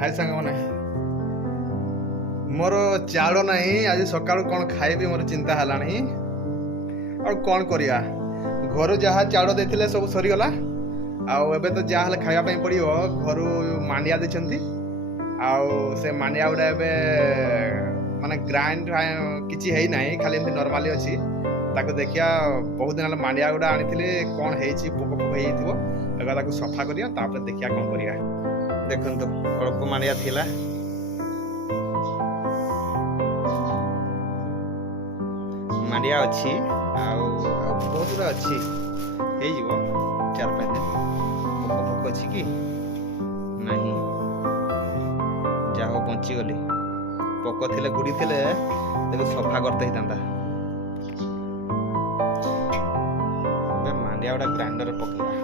हाय सांगमाने मोर चाउल नहीं आज सकाळु कौन खाइबी मोर चिंता हलानी और कौन करिया घर जहाँ चाउल देथिले सब सरीगला आउ एबे तो जहाँ हेले खाइबा पई पड़ियो घर मांडिया देछंती आउ से मांडिया गुडा एबे माने ग्राइंड किछि हेई नाही खाली एमती नॉर्मली अछि ताको देखिया बहुत दिन हेले मांडिया गुडा आनिथिले कौन हेइछि पोक पोक हेइथिबो एबे ताको सफा करिया तापर देखिया कौन करिया देखन तो अल्प मांडिया थिला मांडिया अच्छी बहुत गुड़ा अच्छी हो 4-5 दिन पोक पोक अच्छी कि नहीं जाओ बंची गली पोक थिले गुड़ी थिले देखो सफा करते ही तांता मांडिया गुड़ा ग्राइंडर पकेला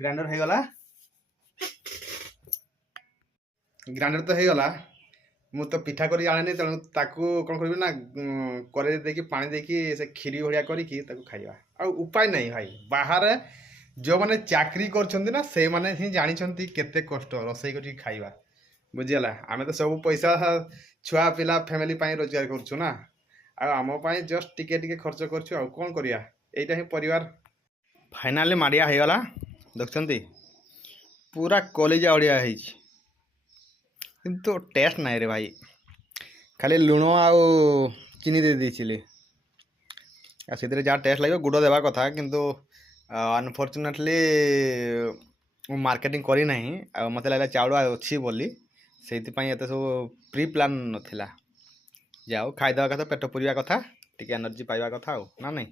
ग्राइंडर हो गला ग्राइंडर तो हो गला मु तो पिठा करी आने तेणु ताकू कौन करी ना करे देकी पानी देकी से खीरी भड़िया करिकी ताकू खाइबा आ उपाय नहीं भाई बाहर जो माने चाकरी करछंती ना से माने ही जानिछंती केते कष्ट रसई करी खाइबा बुझियला आमे तो सब पैसा छुआ पिला फैमिली पाई रोजगार करछु ना आ आम पाई जस्ट टिके टिके खर्च करछु आ कोन करिया एटा ही परिवार फाइनली मारिया हो गला देखते पूरा कलिजा ओडिया किंतु टेस्ट नहीं रे भाई खाली लुण आउ चीनी दे देइछिले से जहाँ टेस्ट लगे गुड़ देवा कथा किंतु अनफॉर्चुनेटली मार्केटिंग करी नहीं आ मत लगे चाउल अच्छी बोली से सब प्री प्लान नथिला जाओ खाईदेवा कथा पेट पुरिया कथा टिके एनर्जी पाइबा कथा ना नहीं।